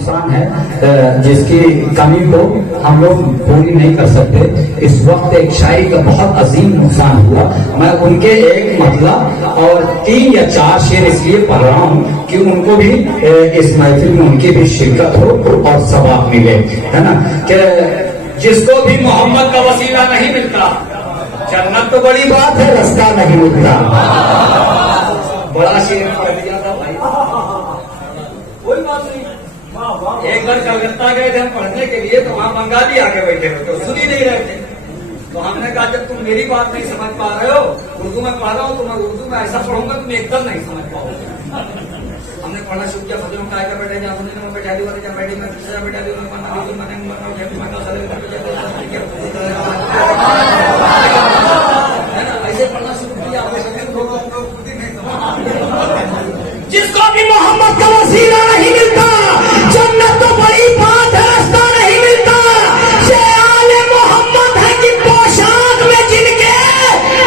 नुकसान है जिसकी कमी को हम लोग पूरी नहीं कर सकते। इस वक्त एक शायरी का बहुत अजीम नुकसान हुआ। मैं उनके एक मतलब और 3 या 4 शेर इसलिए पढ़ रहा हूँ कि उनको भी इस महफिल में उनकी भी शिरकत हो और सवाब मिले, है ना। कि जिसको भी मोहम्मद का वसीला नहीं मिलता, जन्नत तो बड़ी बात है, रास्ता नहीं मिलता। बड़ा शेर पढ़ दिया था भाई, कोई बात नहीं। एक बार कलकत्ता गए थे हम पढ़ने के लिए, तो वहाँ बंगाली आके बैठे हुए तो सुन ही नहीं रहे थे। तो हमने कहा जब तुम मेरी बात नहीं समझ पा रहे हो, उर्दू में पढ़ रहा हूँ, तो मैं उर्दू में ऐसा पढ़ूंगा तुम एकदम नहीं समझ पाओगे। हमने पढ़ना शुरू किया, फजलों का आएगा बैठे जहाँ सुनने में बैठा दी वाले जहाँ बैठी मैं दूसरा बैठा दी ऐसे पढ़ना शुरू किया। जिसको भी मोहम्मद का वसीला नहीं मिलता, जन्नत तो बड़ी बात है, रास्ता नहीं मिलता। ये आले मोहम्मद है कि पोशाक में जिनके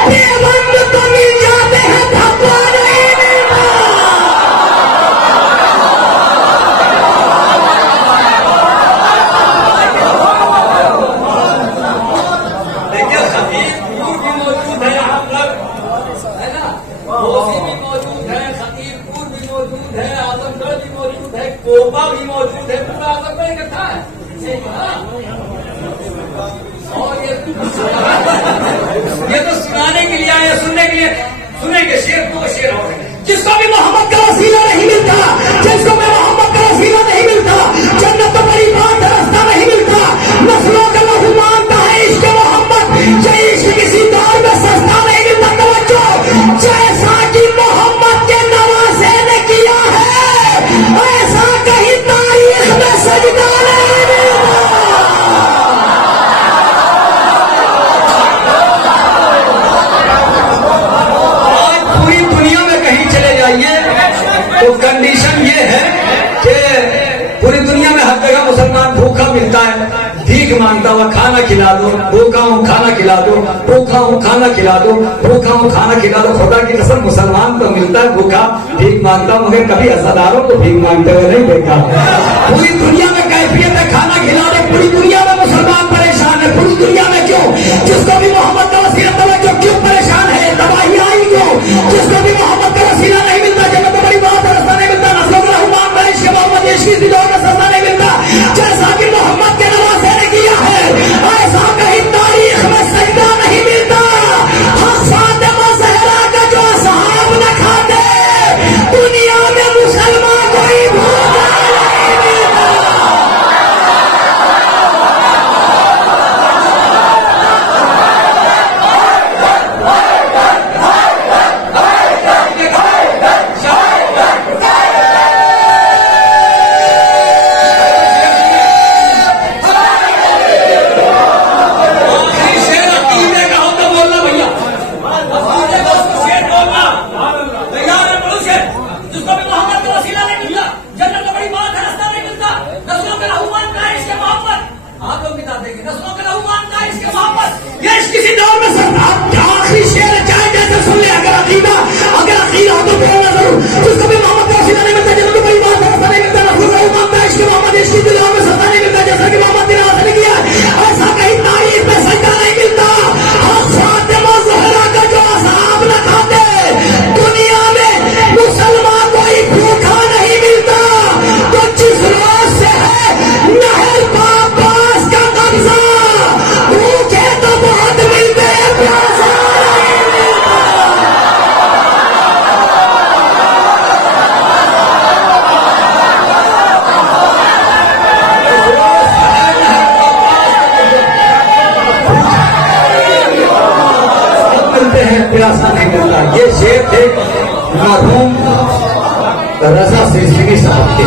देवबंद तो मिल जाते हैं, धब्बा नहीं मिलता। देखिए खतीबपुर भी मौजूद है यहाँ पर, है ना, घोसी भी मौजूद है, खतीबपुर भी मौजूद है, आजमगढ़ भी मौजूद है, कोपा भी मौजूद है, पूरा आजमगढ़ इकट्ठा है। और ये तो सुनाने के लिए आए, सुनने के लिए। सुनेंगे शेर को शेर और जिसको भी मोहम्मद का वसीला नहीं मिलता, जिसको भी मोहम्मद का वसीला नहीं मिलता, जन्नत तो बड़ी बात है, रास्ता नहीं मिलता। नस्लों का लहू मानता है इश्क मोहम्मद, ये इश्क किसी दौर में सस्ता नहीं मिलता। तवज्जो, जैसा कि मोहम्मद के नवासे ने किया है, ऐसा कहीं तारीख में सजदा नहीं मिलता। आज पूरी दुनिया में कहीं चले जाइए तो कंडीशन ये है कि पूरी दुनिया में हर जगह मुसलमान भूखा मिलता है, भीख मांगता हुआ, खाना खिला दो, भूखा हूँ खाना खिला दो, भूखा हूँ खाना खिला दो, भूखा हूँ खाना खिला दो। खुदा की कसम मुसलमान तो मिलता है भूखा, भीख मांगता हूँ, मगर कभी अज़ादारों को भीख मांगते हुए नहीं देखा। पूरी दुनिया में कैफियत है खाना खिला दो, पूरी दुनिया में मुसलमान परेशान है। पूरी दुनिया में क्यों? जिसको भी मोहम्मद का वसीला तवज्जो क्यों परेशान है, तबाहियां आई क्यों? जिसको भी मोहम्मद का वसीला नहीं मिलता, जन्नत तो बड़ी बात है, रास्ता नहीं मिलता। नस्लों का लहू मानता है इश्क मोहम्मद, इश्क किसी दौर में सस्ता नहीं मिलता। जैसा कि मोहम्मद के नवासे ने किया है, ऐसा कहीं तारीख में सजदा नहीं मिलता। फातिमा ज़हरा का जो असहाब न खाते, दुनिया में मुसलमान कोई भूखा नहीं मिलता। प्यासा नहीं मिलता। ये शेर थे मरहूम रजा सिलसिली साहब के,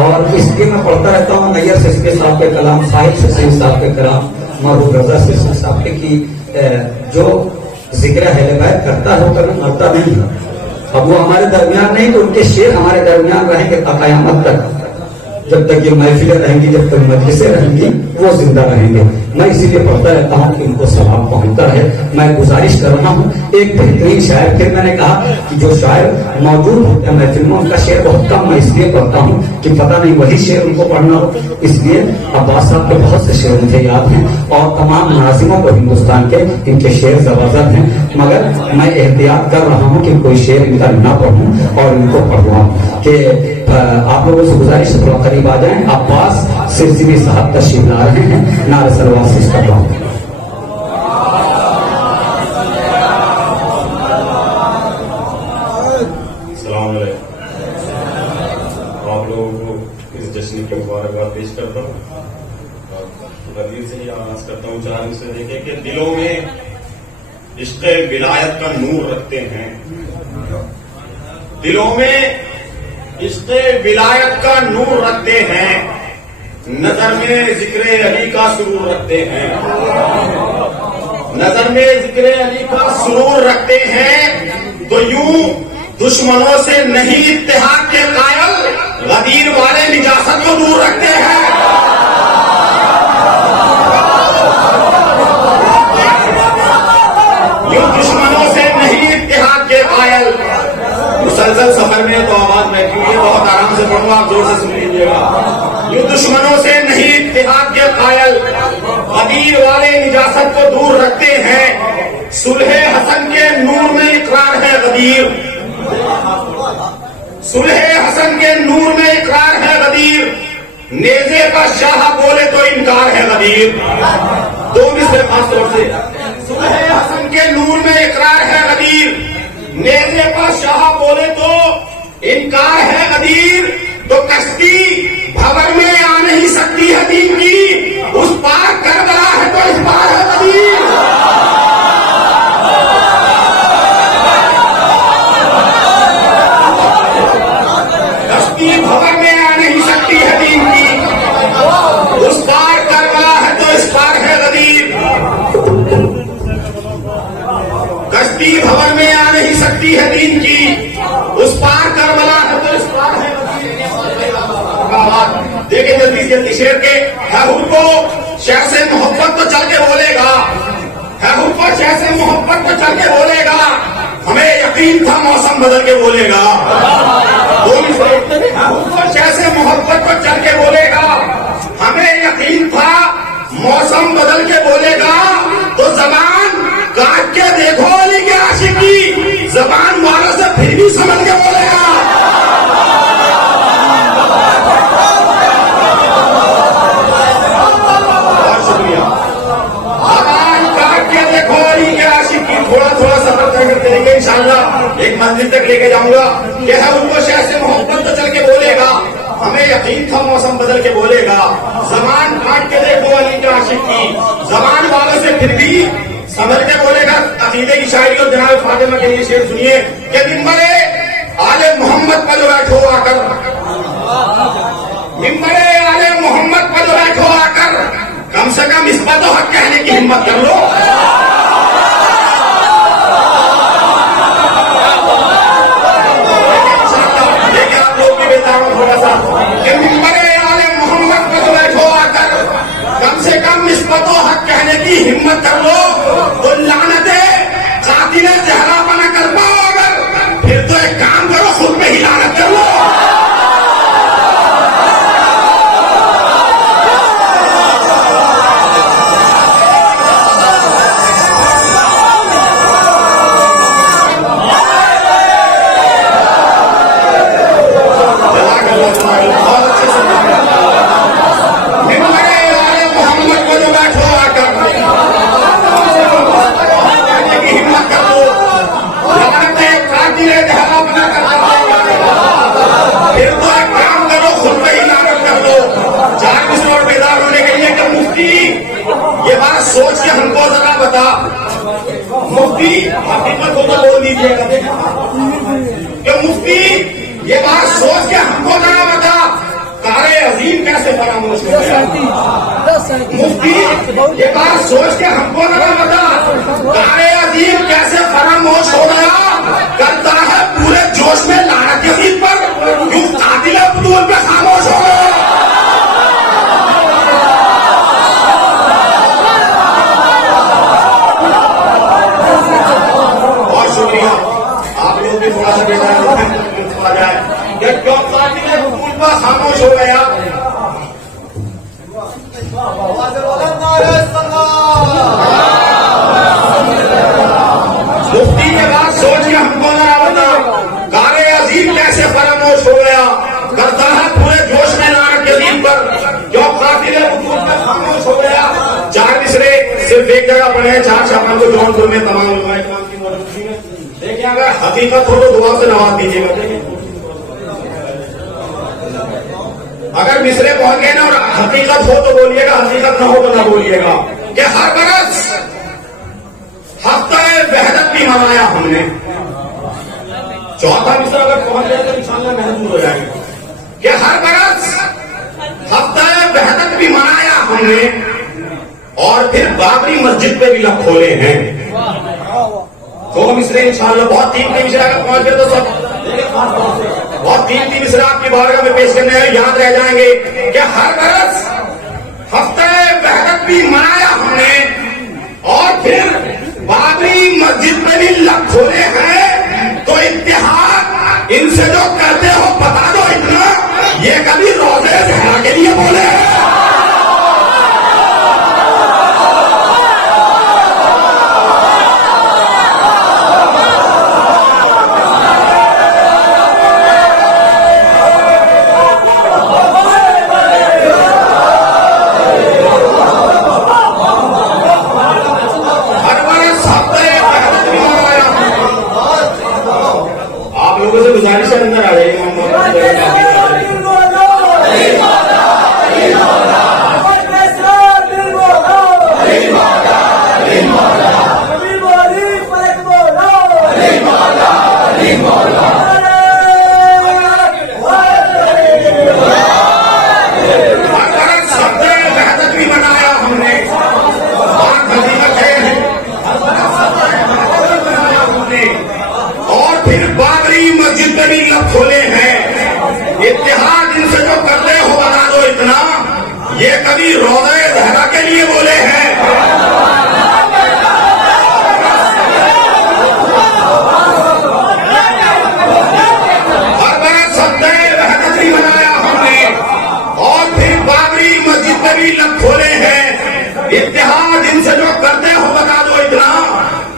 और इसके मैं पढ़ता रहता हूँ नैयर सिलसिली साहब के कलाम, साहिब सिलसिली साहब के कलाम, मरहूम रजा सिलसिली साहब के की जो जिक्र अहले बैत करता है वो कभी मरता नहीं है। अब वो हमारे दरमियान नहीं तो उनके शेर हमारे दरमियान रहेंगे क़यामत तक, जब तक ये महफिलें रहेंगी, जब तक मजलिसें रहेंगी। वो जिंदा रहेंगे। मैं इसीलिए पढ़ता रहता हूँ कि इनको सलाम पहुंचता रहे। मैं गुजारिश कर रहा हूँ, एक बेहतरीन शायर, फिर मैंने कहा कि जो शायर मौजूद होते हैं महफिल में उनका शेर बहुत कम मैं इसलिए पढ़ता हूँ कि पता नहीं वही शेर उनको पढ़ना हो, इसलिए अब्बास साहब के बहुत से शेर मुझे याद हैं और तमाम नाज़िमों को हिंदुस्तान के इनके शेर जबरदस्त हैं, मगर मैं एहतियात कर रहा हूँ कि कोई शेर इनका ना पढ़ूं और इनको पढ़वाऊं। कि आप लोगों से गुजारिश थोड़ा करीब आ जाएं। अब्बास सिरसिरी साहब तशरीफ ला रहे हैं, नारे सलवात से कर रहा हूँ। आप लोगों को इस जश्न की मुबारकबाद पेश करता हूँ। गरीब से ही आगाज करता हूँ। चार मिसरे देखें कि दिलों में इश्क़ विलायत का नूर रखते हैं, दिलों में इश्क़ विलायत का नूर रखते हैं, नजर में जिक्र अली का सुरूर रखते हैं, नजर में जिक्र अली का सुरूर रखते हैं। तो यूं दुश्मनों से नहीं इत्तेहाद के कायल, गदीर वाले निजासत को दूर रखते हैं। यूं दुश्मनों से नहीं इत्तेहाद के कायल। मुसलसल सफर में तो आवाज बैठी हुई है, बहुत आराम से पढ़ूंगा, आप जोर से सुन लीजिएगा। यूं दुश्मनों से नहीं इत्तेहाद के कायल, गदीर वाले निजासत को दूर रखते हैं। सुलह हसन के नूर में इकरार है गदीर, सुलह हसन के नूर में इकरार है गदीर, नेज़े का शाह बोले तो इनकार है गदीर। दो मिसरे खास तौर से, सुलह हसन के नूर में इकरार है गदीर, नेज़े का शाह बोले तो इनकार है गदीर। तो कश्ती भंवर में आ नहीं सकती है दीन की, उस पार करबला है तो इस पार है गदीर। भंवर में आ नहीं सकती है दीन की, उस पार करबला है तो इस पार है गदीर। कश्ती भंवर में आ नहीं सकती है दीन की, उस पार करबला है तो इस पार है गदीर। देखिए जल्दी जल्दी शेर के है को शहर से मोहब्बत तो चल के बोलेगा, है को शहर से मोहब्बत तो चल के बोलेगा, हमें यकीन था मौसम बदल के बोलेगा। जैसे मोहब्बत को चल के बोलेगा, हमें यकीन था मौसम बदल के बोलेगा। तो जबान काट के देखो अली के आशिकी, जबान वालों से फिर भी समझ के बोलेगा। बहुत शुक्रिया। जबान काट के देखो अली के आशिकी, थोड़ा थोड़ा सफर करते रहेंगे इंशाअल्लाह, एक मंजिल तक लेके जाऊंगा। यह है उनको शहर से मोहब्बत तो चल के बोलेगा, हमें यकीन था मौसम बदल के बोलेगा। जबान काट के देखो अली के आशिक की, जबान वालों से फिर भी समझ के बोलेगा। अकीदे की शायरी और जनाब फातिमा के लिए शेर सुनिए कि मिंबरे आले मोहम्मद पर बैठो आकर, मिंबरे आले मोहम्मद पर बैठो आकर, कम से कम इस पर तो हक कहने की हिम्मत कर लो। थोड़ा सा मिंबरे आले मोहम्मद पर बैठो आकर, कम से कम इस पर तो हक कहने की हिम्मत कर लो। तो लानते कातिले चेहरा बना कर पाओ अगर, फिर तो एक काम करो खुद पे ही लानत कर लो। सोच के हमको जरा बता, मुफ्ती हकीकत को तो बोल दीजिएगा कि मुफ्ती ये बात सोच के हमको जरा बता, कारे अजीम कैसे फरामोश हो गया। मुफ्ती ये बात सोच के हमको जरा बता, कारे अजीम कैसे फरामोश हो गया। करता है पूरे जोश में लानत यजीद पर, यूं कातिल अब्दुल पे खामोश हो गया। सिर्फ एक जगह पड़े हैं 4 शापान को जौनपुर में तमाम उलमाए इस्लाम की मौजूदगी में। देखिए अगर हकीकत हो तो दुआ से नवाज दीजिएगा। अगर मिसरे पहुंच गए ना और हकीकत हो तो बोलिएगा, हकीकत ना हो तो ना बोलिएगा। कि हर बरस हफ्ता वहदत भी मनाया हमने। चौथा मिसरा अगर पहुंच जाए तो इंशाअल्लाह महसूस हो जाएगा कि हर बरस हफ्ता वहदत भी मनाया हमने और फिर बाबरी मस्जिद पे भी लग खोले हैं। तो मिसरे इंशाअल्लाह बहुत कीमती मिसरा अगर पहुंच गए तो सब बहुत कीमती मिसरा आपकी बारगाह में पेश करने याद रह जाएंगे कि हर बरस हफ्ता वहदत भी मनाया हमने और फिर बाबरी मस्जिद पे भी लग खोले हैं। तो इत्तेहाद इनसे जो करते हो बता दो इतना, ये कभी रोजे जहरा के लिए बोले गुजारिश अंदर आ जाइए। खोले हैं। इत्तेहाद इनसे जो करते हो बता दो इतना, ये कभी रोज़े ज़हरा के लिए बोले हैं। हर बरस हफ्ते वहदत भी मनाया हमने और फिर बाबरी मस्जिद पे भी लग खोले हैं। इत्तेहाद इनसे जो करते हो बता दो इतना,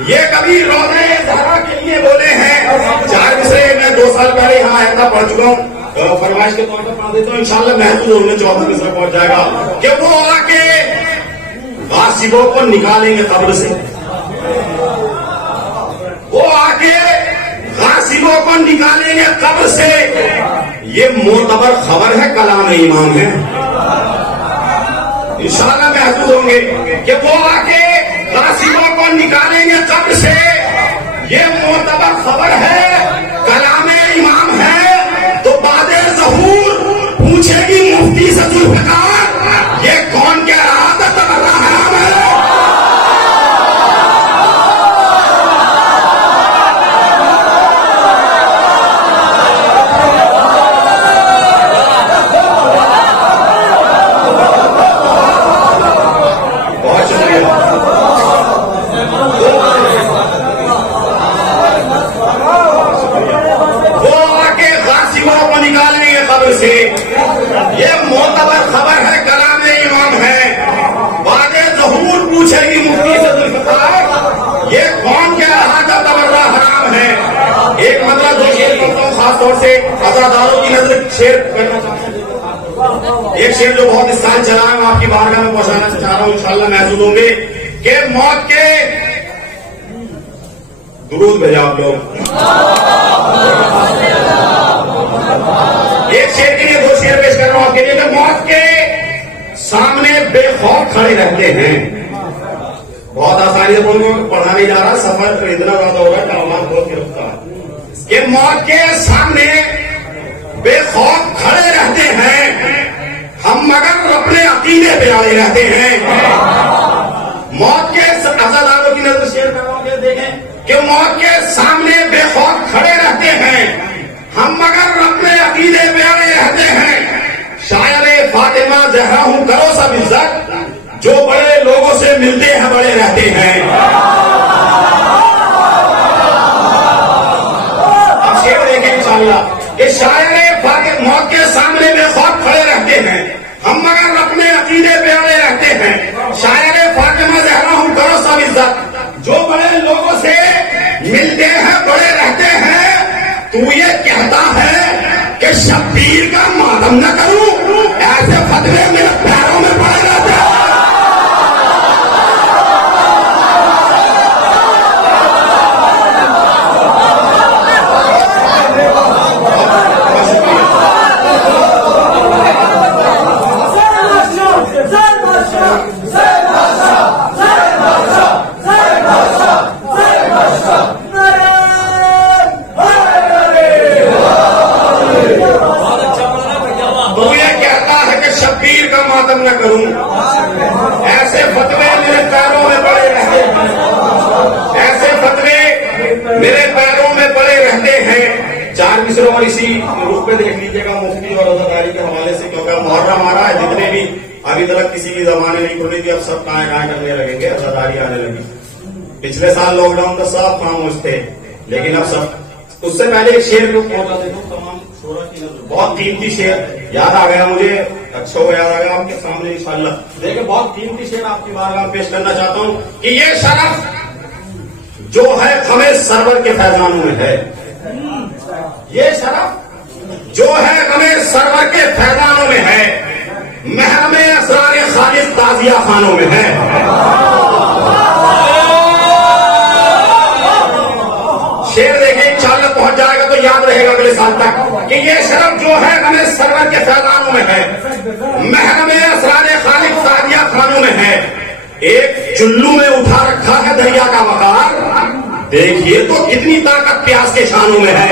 ये कभी रोज़े ज़हरा के लिए बोले हैं। 4 मिसरे मैं 2 साल पहले यहाँ आया पढ़ चुका हूँ, फरमाइश के तौर पर पढ़ देता हूँ। इंशाअल्लाह महसूस होने 14 मिसरा पहुंच जाएगा कि वो आके गासिबों को निकालेंगे कब्र से। वो आके गासिबों को निकालेंगे कब्र से। ये मोतबर खबर है, कलाम इमाम है। इंशाअल्लाह महसूस होंगे कि वो आके गासिबों को निकालेंगे कब्र से। ये मोतबर खबर है, कलाम इमाम है। तो बादे ज़हूर पूछेगी मुफ्ती से जुल्फ़िकार, ये कौन कह रहा था तबर्रा हराम है। बहुत शुक्रिया। निकालेंगे खबर से। ये मोतबर खबर है, कलाम इमाम है। बादे ज़हूर पूछेगी मुफ्ती से जुल्फ़िकार, ये कौन कह रहा था तबर्रा हराम है। एक मतलब 2 शेर करता हूँ, खासतौर से अज़ादारों की नजर शेर करना चाहता हूँ। एक शेर जो बहुत इस साल चला है, मैं आपकी बारगाह में पहुंचाना चाह रहा हूँ। इंशाअल्लाह महसूस होंगे कि मौत के दुरूद भेजा आप लोग। एक शेर के लिए 2 शेर पेश कर रहा हूं आपके लिए। कि मौत के सामने बेखौफ खड़े रहते हैं। बहुत आसानी से बोलूंगा, पढ़ा नहीं जा रहा, सफर इतना ज्यादा होगा कामान बहुत गिरफ्तार। कि मौत के सामने बेखौफ खड़े रहते हैं हम, मगर अपने अकीदे पे अड़े रहते हैं। मौत के अज़ादारों की नजर शेर कर रहा हूं, देखें कि मौत के सामने बेखौफ खड़े रहते हैं हम, मगर अपने अकीदे पे अड़े रहते हैं। शायर फातिमा ज़हरा हूं, करो सब इज्जत, जो बड़े लोगों से मिलते हैं बड़े रहते हैं। अब शेर देखें इंशाअल्लाह कि शायर फातिमा मौत के सामने बेखौफ खड़े रहते हैं हम, मगर अपने अकीदे पे अड़े रहते हैं। शायर फातिमा ज़हरा हूं, करो सब इज्जत, जो बड़े लोगों से मिलते हैं बड़े रहते हैं। तू ये कहता है कि शब्बीर का मातम न करूं, ऐसे फतवे मेरे पैरों में पड़े रहते हैं। और इसी रूप में देख लीजिएगा मुफ्ती और अजादारी के हवाले से, क्योंकि मुहर्रम आ रहा है, जितने भी अभी तक किसी की जमाने नहीं खुली थी, अब सब कहाँ करने लगेंगे, अजादारी आने लगी। पिछले साल लॉकडाउन तो सब खामोश थे, लेकिन अब सब। उससे पहले एक शेर को पहुंचा देता हूँ तमाम शोरा की नजर, बहुत कीमती शेर याद आ गया मुझे, अच्छा हो याद आ गया आपके सामने इंशाल्लाह। देखिए बहुत कीमती शेर आपकी बारगाह में पेश करना चाहता हूँ कि ये शरफ जो है हमें सरवर के फैजानों में है, ये शरफ जो है हमें सरवर के फैजानों में है, महरम असरार खालिद ताजिया खानों में है। शेर देखें इंशाअल्लाह पहुंच जाएगा तो याद रहेगा अगले साल तक कि ये शरफ जो है हमें सरवर के फैजानों में है, महरम असरार खालिद ताजिया खानों में है। एक चुल्लू में उठा रखा है दरिया का वकार, देखिए तो कितनी ताकत प्यास के शानों में है।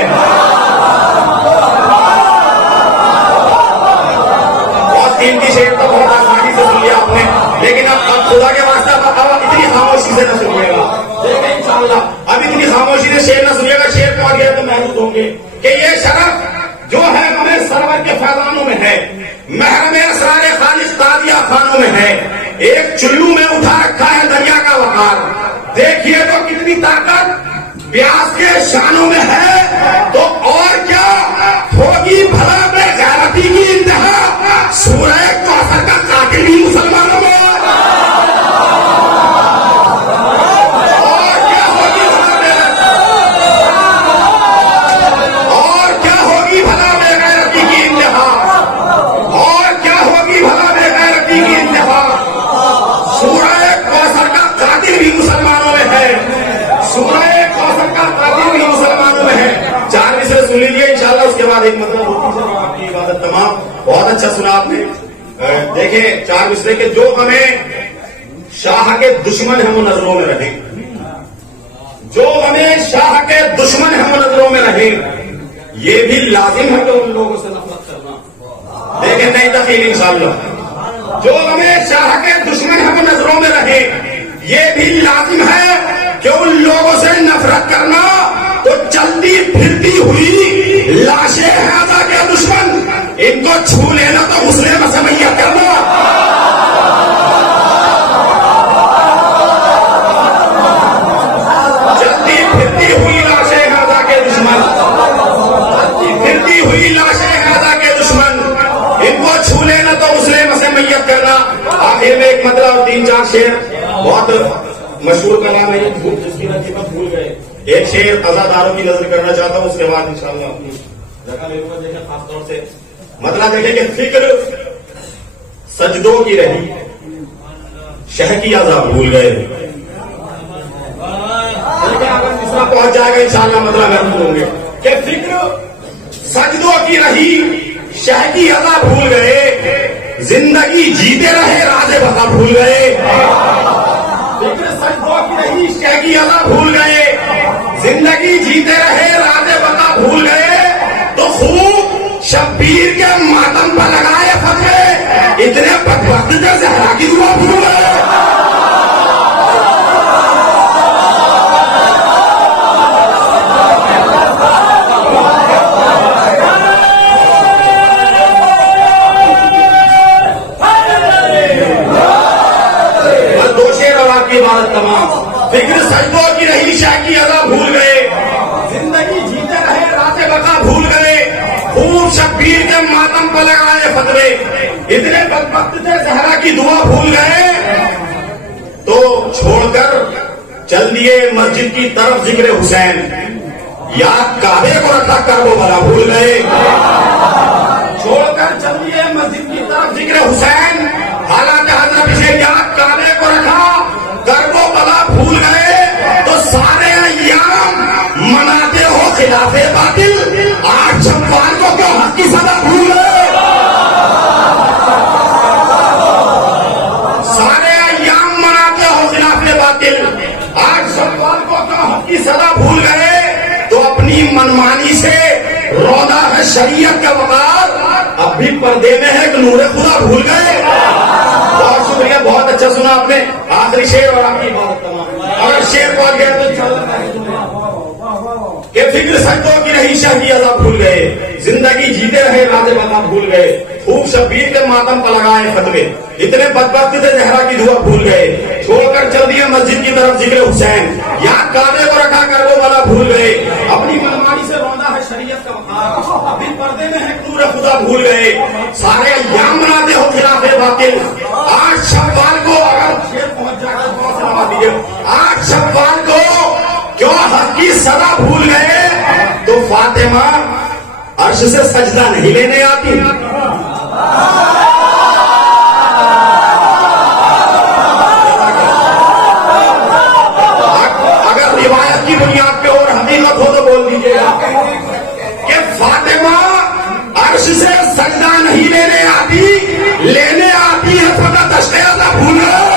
बहुत कीमती शेर तो बहुत आसानी से सुन लिया आपने, लेकिन अब खुदा के वास्ते अब इतनी खामोशी से न सुनिएगा, देखिए इंशाअल्लाह अब इतनी खामोशी से शेर न सुनिएगा, शेर पहुंच गया तो महसूस होंगे कि ये शरफ जो है हमें सरवर के फैजानों में है, महरम असरार खालिद ताजिया खानों में है। एक चुल्लू में उठा रखा है दरिया का वकार, देखिए तो कितनी ताकत प्यास के शानों में है। तो और क्या होगी भला बेगैरती की इंतहा, सूरह कौसर का कातिल भी मुसलमानों में। और क्या होगी भला बेगैरती की इंतहा, और क्या होगी भला बेगैरती की इंतहा, सूरह कौसर का कातिल भी मुसलमानों में है, सूरह कौसर का कातिल भी मुसलमानों में है। 4 मिसरे सुन लीजिए इंशाअल्लाह, उसके बाद एक मतलब होती है आपकी इबादत तमाम। बहुत अच्छा सुना आपने। देखिए 4 मिसरे के जो हमें शाह के दुश्मन है वो नजरों में रहे, जो हमें शाह के दुश्मन है वो नजरों में रहे, ये भी लाजिम है कि उन लोगों से नफरत करना, लेकिन नहीं दखील इंशाअल्लाह। जो हमें शाह के दुश्मन है वो नजरों में रहे, ये भी लाजिम है कि उन लोगों से नफरत करना। तो चलती फिरती हुई लाशें हैं अदा के दुश्मन, इनको छू लेना तो उसने मसमैया करना। चलती फिरती हुई लाशें हैं अदा के दुश्मन, चलती फिरती हुई लाशें हैं अदा के दुश्मन, इनको छू लेना तो उसने मसमैयत करना। आखिर में एक मतलब 3-4 शेर बहुत मशहूर कलाम है, जिसकी नतीजा भूल गए। एक शेर अज़ादारों की नजर करना चाहता हूं, उसके बाद इंशाअल्लाह अपनी जगह ले लूंगा। देखें खासतौर से मतलब देखें कि फिक्र सजदों की रही, शह की अज़ा भूल गए। अगर तीसरा पहुंच जाएगा इंशाअल्लाह मतलब महसूस होंगे कि फिक्र सजदों की रही, शह की अज़ा भूल गए, जिंदगी जीते रहे राज़े बता भूल गए। फिक्र सजदों की रही, शह की अज़ा भूल गए, जिंदगी जीते रहे राज़े बता भूल गए। तो खूब शब्बीर के मातम पर लगाए फतवे, इतने बदबख्त से ज़हरा की दुआ भूल गए। तमाम फिक्र सजदों की रही, शाह की अज़ा भूल गए, जिंदगी जीते रहे राज़े बका भूल गए, खूब शब्बीर के मातम पर लगाए फतवे, इतने बदबख्त से ज़हरा की दुआ भूल गए। तो छोड़कर चल दिए मस्जिद की तरफ जिक्र हुसैन, याद काबे को रखा कर वो भला भूल गए। छोड़कर चल दिए मस्जिद की तरफ जिक्र हुसैन, हालांकि हजरत इसे याद काबे को रखा कर वो भला भूल गए। तो सारे अय्याम मनाते हो खिलाफे बातिल, 8 शव्वाल को क्यों हक की सदा भूल गए। सारे अय्याम मनाते हो खिलाफे बातिल, 8 शव्वाल को क्यों हक की सदा भूल गए। तो अपनी मनमानी से रोना है शरीयत का वकार, अब भी पर्दे में है कि नूरे खुदा भूल गए। बहुत शुक्रिया, बहुत अच्छा सुना आपने। आखिरी शेर और आपकी बात तमाम। अगर शेर पहुंच गया तो कि फिक्र सज्जों की रही शाही अदा भूल गए, जिंदगी जीते रहे राजे बता भूल गए, खूब शब्बीर के मातम पर लगाए फतवे, इतने बदबख्त थे जहरा की दुआ भूल गए, छोड़कर चल दिए मस्जिद की तरफ जिक्र हुसैन, याद काबे को रखा कर वो वाला भूल गए, अपनी मनमानी से रौंदा है शरीयत का वकार, अभी पर्दे में है नूर खुदा भूल गए, सारे अय्याम मनाते हो खिलाफे बातिल, 8 शव्वाल को अगर शेर पहुंच जाकर बहुत नवा दीजिए, 8 शव्वाल को क्यों हक की सदा भूल गए, तो फातिमा अर्श से सजदा नहीं लेने आती। अगर रिवायत की बुनियाद पे और हकीकत हो तो बोल दीजिएगा कि फातिमा अर्श से सजदा नहीं लेने आती है फटा तश्कील भूल गए।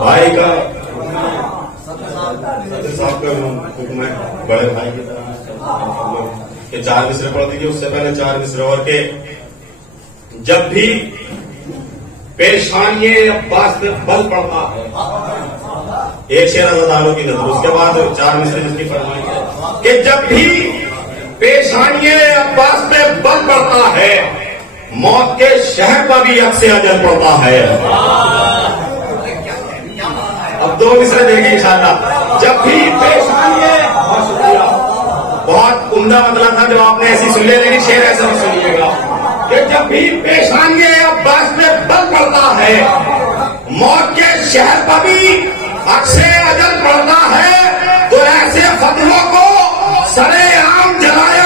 भाई का साहब का हुक्म है बड़े भाई की तरह के 4 मिसरे पढ़ दीजिए, उससे पहले 4 मिसरे और के जब भी पेशानी अब्बास पे बल पड़ता है, एक शेर अज़ादारों की नजर, उसके बाद 4 मिसरे जिसकी फरमाई है कि जब भी पेशानी अब्बास पे बल पड़ता है, मौत के शहर पर भी अक्से अजल पड़ता है। अब 2 मिसरे देंगे इंशाअल्लाह। जब भी पेशानी, बहुत शुक्रिया, बहुत उम्दा मतलब था जो आपने ऐसी सुन लिया, लेकिन शेर ऐसा नहीं सुनिएगा कि जब भी पेशानी अब्बास पे बल पड़ता है, मौत के शहर पर भी अक्से अजल पड़ता है, तो ऐसे फतलों को सरेआम जलाया